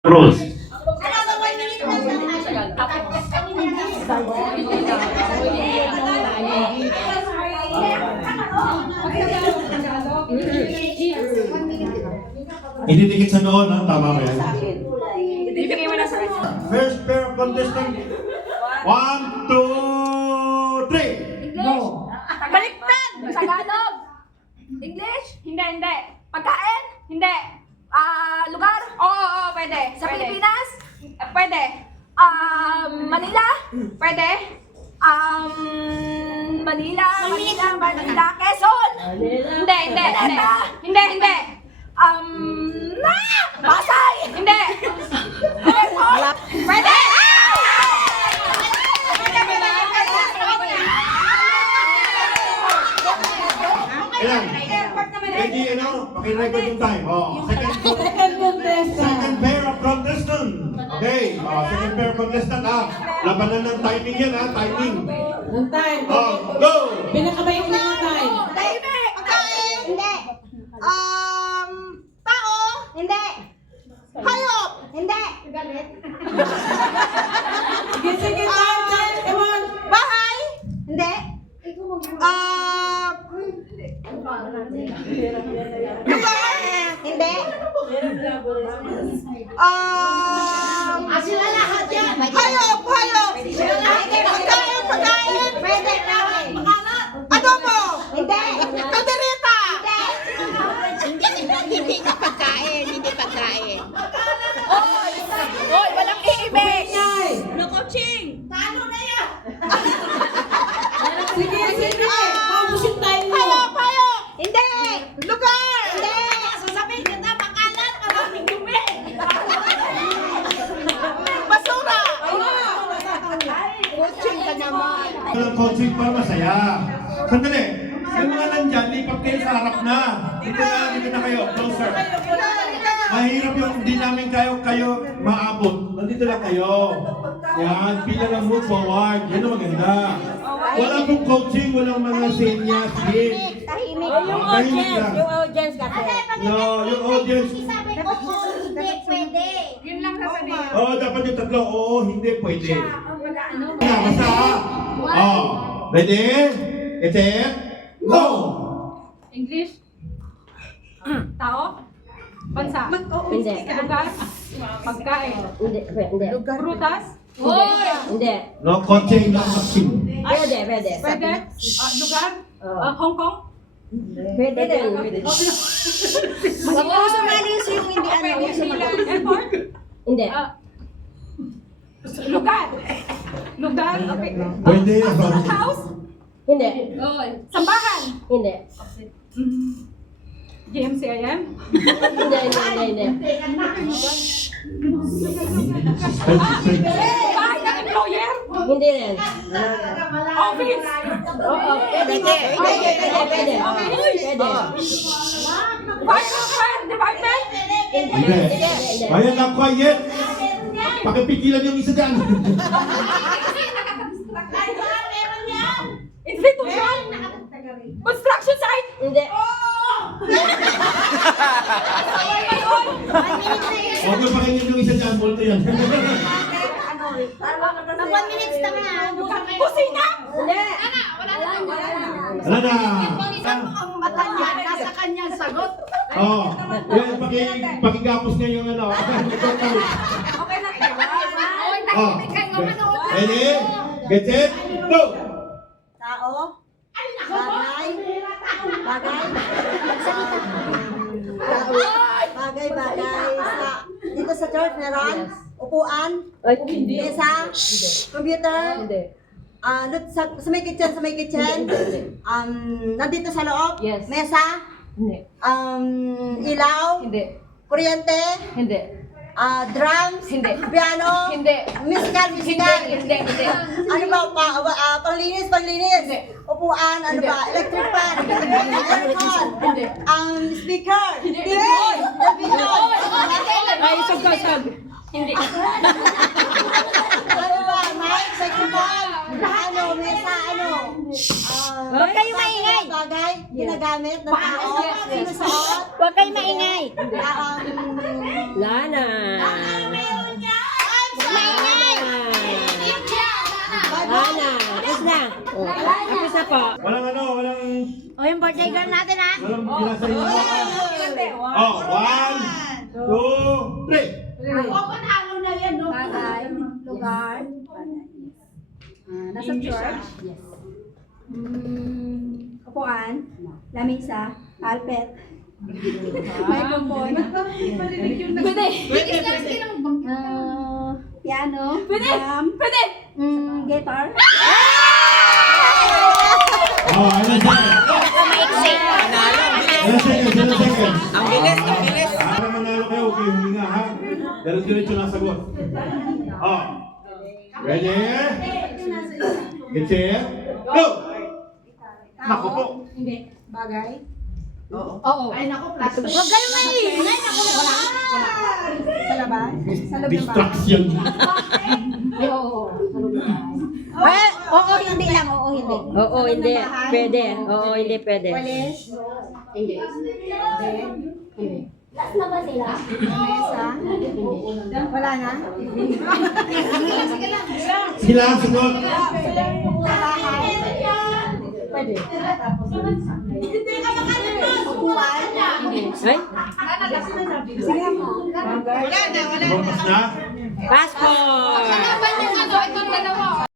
Rules. Ididikit sa noon, ha? Tama ba yan? Ibigay mo na sa kanya. First pair of contestant. 1, 2, 3. Go! Baliktad! Tagalog! English? Hindi. Pagkain? Hindi. Lugar? Oo, pwede. Sa Pwede. Pilipinas? Pwede. Manila? Pwede. Manila. Quezon? Hindi. Pasay? Hindi. Airport? Pwede. Ayan. Pwede, pakirecord yung time. Second pair of contestant. Okay. Second pair of contestant, ha? Labanan ng timing yan, ha? Timing. Ang time. Go! Pinakabayang na yung time. Tahimik! Pagkain? Hindi. Tao? Hindi. Hayop? Hindi. Sige, time. Come on. Bahay? Hindi. Lugar? Hindi. Sila lahat yan. Hayop. Pagkain. Pwede. Adobo? Hindi. Kaldereta? Hindi na pagkain, hindi pagkain. Oy, walang iibig! No coaching! Talo na yan. Sige. Paubos yung time mo. Hayop. Hindi. Lugar? Hindi. Sasabihin niyo na pangalan, maraming dumi. Basura? Coaching ka naman. Walang coaching para masaya. Sandali. Yung mga nandyan, lipat kayo sa harap na. Dito na kayo. Closer. Mahirap yung hindi namin kayo maabot. Nandito lang kayo. Yan, pila lang move forward. Yan ang maganda. Wala pong coaching, walang mga senyas. Tahimik. Tahimik lang. audience kasi. No, yung audience. Sabi ko po, hindi pwede. Yun lang sasabihin. Oo, dapat yung tatlo. Oo, hindi pwede. Basta. Ready? Get it? Go! English? Tao? Bansa? Hindi. Lugar? Pagkain? Hindi. Prutas? Hindi. No coaching, no coaching. Pwede. Pwede? Lugar? Hong Kong? Pwede din. Huwag mo sumalis yung hindi Airport? Hindi. Lugar? Okay. Pwede. House? Hindi. Sambahan? Hindi. GMCIM? Hindi. Bahay ng employer? Hindi rin. Office? Oo. Pwede. Fire department? Hindi. Ayan lang, quiet. Pakipigilan yung isa dyan. Institution? Construction site? Hindi. Huwag mo pakinggan yung isa dyan, multo yan. Mag 1 minutes na nga. Kusina? Hindi. Wala na. Ang mata niya, nasa kanyang sagot. Yan, pakigapos niya yung ano. Okay na. Oy, tahimik kayo manood. Ready? Get it? Go! Tao? Bagay. Dito sa church meron? Upuan? Hindi. Mesa? Computer? Hindi. Sa may kitchen? Nandito sa loob? Yes. Mesa? Hindi. Ilaw? Hindi. Kuryente? Hindi. Drums? Hindi. Piano? Hindi. Musical? Hindi. Ano ba? Panglinis? Upuan? Ano ba? Electric fan? Aircon? Hindi. Speaker? TV? Ay, sag. Hindi. Ano ba? Mic? Microphone? Mesa? Huwag kayo maingay. Bagay? Ginagamit ng tao? Sinusuot? Huwag kayo maingay. Um, Lana. po. Walang ano, walang O yung birthday girl natin ha. walang binasa inyo. Oh, 1, 2, 3. Ako panalo na yan, no? Bagay, lugar. Nasa church. Upuan. Lamisa. Alpet. Microphone. Pwede. Piano. Pwede. Drum. Pwede. Guitar. Oh, ano dyan? Ilang seconds, ilang seconds. Ang bilis, ang bilis. Para manalo kayo, huwag kayong huminga ha. Diretso na sagot. Oh. Ready? Get set. Go! Naku po. Bagay. Oo. Ay, naku, plastic. Huwag kayong maingay. Naku, wala. Sa labas. Sa loob ng bahay. Distraction. Ay, oo, hindi lang. Oo, hindi. Oo, hindi. Pwede. Oo, hindi pwede. Walis. Last na ba sila? Mesa. Wala na. Sila ang sagot. Pwede. Upuan. Ay? Sige mo. Bukas na. Passport! Ano ba yung ano? Itong dalawa.